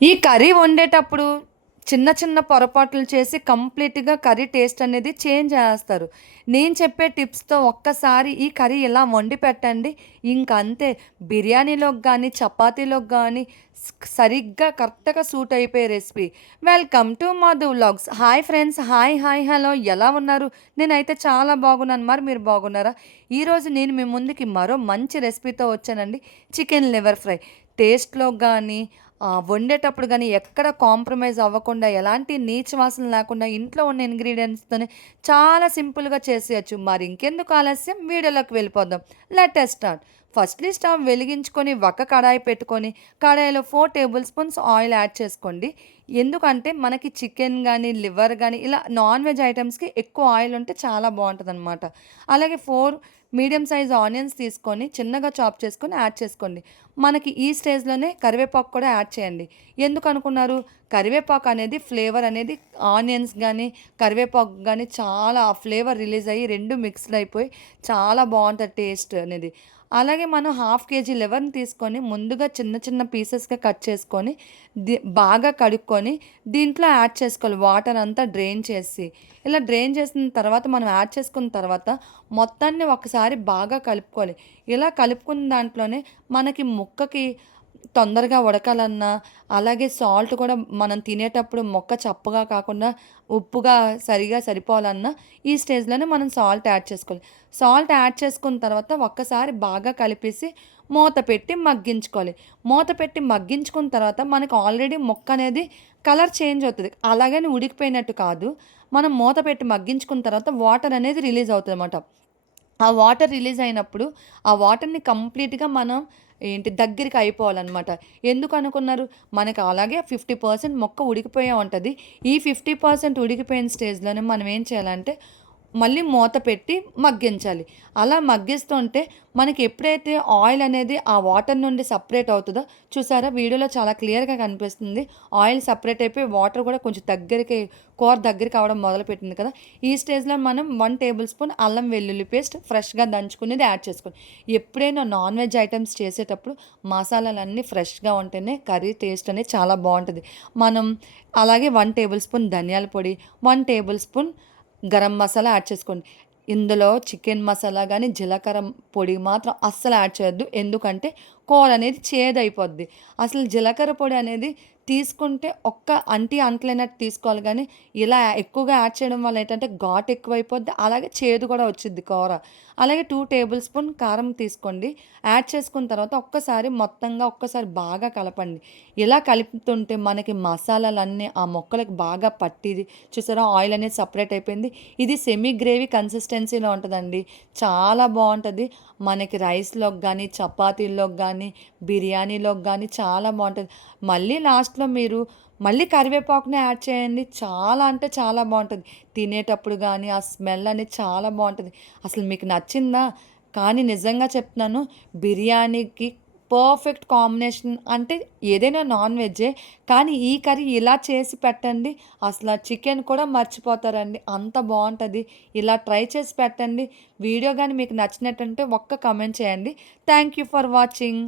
ఈ కర్రీ వండేటప్పుడు చిన్న చిన్న పొరపాట్లు చేసి కంప్లీట్‌గా కర్రీ టేస్ట్ అనేది చేంజ్ చేస్తారు. నేను చెప్పే టిప్స్‌తో ఒక్కసారి ఈ కర్రీ ఇలా వండి పెట్టండి. ఇంకంతే బిర్యానీలోకి గానీ, చపాతీలోకి గానీ సరిగ్గా కరెక్ట్‌గా సూట్ అయిపోయే recipe. Welcome to Madhu vlogs. Hi friends. Hi, hello ఎలా ఉన్నారు? నేనైతే చాలా బాగున్నాను. మరి మీరు బాగున్నారా? ఈరోజు నేను మీ ముందుకి మరో మంచి రెసిపీతో వచ్చానండి. Chicken liver fry. టేస్ట్‌లో గానీ వండేటప్పుడు గానీ ఎక్కడ కాంప్రమైజ్ అవ్వకుండా, ఎలాంటి నీచు వాసన లేకుండా ఇంట్లో ఉన్న ఇంగ్రీడియెంట్స్‌తోనే చాలా సింపుల్‌గా చేసేయొచ్చు. మరి ఇంకెందుకు ఆలస్యం వీడియోలోకి వెళ్ళిపోదాం. Let us start. Firstly stove వెలిగించుకొని ఒక కడాయి పెట్టుకొని, కడాయిలో 4 టేబుల్ స్పూన్స్ ఆయిల్ యాడ్ చేసుకోండి. ఎందుకంటే మనకి చికెన్ గానీ, లివర్ గానీ ఇలా నాన్ వెజ్ ఐటెమ్స్‌కి ఎక్కువ ఆయిల్ ఉంటే చాలా బావుంటదనమాట. అలాగే 4 మీడియం సైజ్ ఆనియన్స్ తీసుకొని చిన్నగా చాప్ చేసుకొని యాడ్ చేసుకోండి. మనకి ఈ స్టేజ్‌లోనే కరివేపాకు కూడా యాడ్ చేయండి. ఎందుకనుకున్నారు? కరివేపాకు అనేది ఫ్లేవర్ అనేది ఆనియన్స్ గానీ, కరివేపాకు గానీ చాలా ఆ ఫ్లేవర్ రిలీజ్ అయ్యి 2 మిక్స్డ్ అయిపోయి చాలా బావుంటది టేస్ట్ అనేది. అలాగే మనం హాఫ్ కేజీ లివర్‌ని తీసుకొని ముందుగా చిన్న చిన్న పీసెస్‌గా కట్ చేసుకొని బాగా కడుక్కొని దీంట్లో యాడ్ చేసుకోవాలి. వాటర్ అంతా డ్రైన్ చేసి. ఇలా డ్రైన్ చేసిన తర్వాత మనం యాడ్ చేసుకున్న తర్వాత మొత్తాన్ని ఒకసారి బాగా కలుపుకోవాలి. ఇలా కలుపుకున్న దాంట్లోనే మనకి ముక్కకి తొందరగా ఉడకాలన్నా, అలాగే సాల్ట్ కూడా మనం తినేటప్పుడు మొక్క చప్పగా కాకుండా ఉప్పుగా సరిపోవాలన్నా ఈ స్టేజ్‌లోనే మనం సాల్ట్ యాడ్ చేసుకోవాలి. సాల్ట్ యాడ్ చేసుకున్న తర్వాత ఒక్కసారి బాగా కలిపేసి మూత పెట్టి మగ్గించుకోవాలి. మూత పెట్టి మగ్గించుకున్న తర్వాత మనకు ఆల్రెడీ మొక్క అనేది కలర్ చేంజ్ అవుతది. అలాగని ఉడికిపోయినట్టు కాదు. మనం మూత పెట్టి మగ్గించుకున్న తర్వాత వాటర్ అనేది రిలీజ్ అవుతదనమాట. ఆ వాటర్ రిలీజ్ అయినప్పుడు, ఆ వాటర్‌ని కంప్లీట్‌గా మనం దగ్గరికి అయిపోవాలనమాట. ఎందుకనుకున్నారు? మనకు అలాగే 50% మొక్క ఉడికిపోయే ఉంటది. ఈ 50% ఉడికిపోయిన స్టేజ్‌లోనే మనం ఏం చేయాలంటే, మళ్ళీ మూత పెట్టి మగ్గించాలి. అలా మగ్గిస్తుంటే మనకి ఎప్పుడైతే ఆయిల్ అనేది ఆ వాటర్ నుండి సెపరేట్ అవుతదో చూసారా? వీడియోలో చాలా క్లియర్‌గా కనిపిస్తుంది. ఆయిల్ సెపరేట్ అయిపోయి వాటర్ కూడా కొంచెం కూర దగ్గరికి అవ్వడం మొదలుపెట్టింది కదా! ఈ స్టేజ్‌లో మనం 1 టేబుల్ స్పూన్ అల్లం వెల్లుల్లి పేస్ట్ ఫ్రెష్‌గా దంచుకునేది యాడ్ చేసుకోవాలి. ఎప్పుడైనా నాన్ వెజ్ ఐటెమ్స్ చేసేటప్పుడు మసాలాలన్నీ ఫ్రెష్‌గా ఉంటేనే కర్రీ టేస్ట్ అనేది చాలా బావుంటది. మనం అలాగే 1 టేబుల్ స్పూన్ ధనియాల పొడి, 1 table spoon garam masala add చేసుకోండి. ఇందులో చికెన్ మసాలా గానీ, జీలకర్ర పొడి మాత్రం అస్సలు యాడ్ చేయొద్దు. ఎందుకంటే కూర అనేది చేదైపోద్ది. అసలు జీలకర్ర పొడి అనేది తీసుకుంటే అంటలేనట్టు తీసుకోవాలి గానీ, ఇలా ఎక్కువగా యాడ్ చేయడం వల్ల ఏంటంటే ఘాటు ఎక్కువైపోద్ది. అలాగే చేదు కూడా వచ్చిద్ది కూర. అలాగే 2 టేబుల్ స్పూన్ కారం తీసుకోండి. యాడ్ చేసుకున్న తర్వాత ఒక్కసారి బాగా కలపండి. ఇలా కలుపుతుంటే మనకి మసాలాలన్నీ ఆ మొక్కలకి బాగా పట్టిది చూసారా? ఆయిల్ అనేది సెపరేట్ అయిపోయింది. ఇది సెమీ గ్రేవీ కన్సిస్టెన్సీలో ఉంటదండి. చాలా బావుంటది. మనకి రైస్‌లోకి గానీ, చపాతీల్లోకి గానీ, బిర్యానీలోకి గానీ చాలా బావుంటది. మళ్ళీ లాస్ట్‌లో మీరు మళ్ళీ కరివేపాకుని యాడ్ చేయండి. చాలా అంటే చాలా బావుంటది. తినేటప్పుడు గానీ, ఆ స్మెల్ అనేది చాలా బావుంటది. అసలు మీకు నచ్చిందా? కానీ నిజంగా చెప్తున్నాను బిర్యానీకి పర్ఫెక్ట్ కాంబినేషన్ అంటే ఏదైనా నాన్ వెజ్జే. కానీ ఈ కర్రీ ఇలా చేసి పెట్టండి. అసల చికెన్ కూడా మర్చిపోతారండి. అంత బావుంటది. ఇలా ట్రై చేసి పెట్టండి. వీడియో గాని మీకు నచ్చినట్టుంటే ఒక్క కామెంట్ చేయండి. Thank you for watching.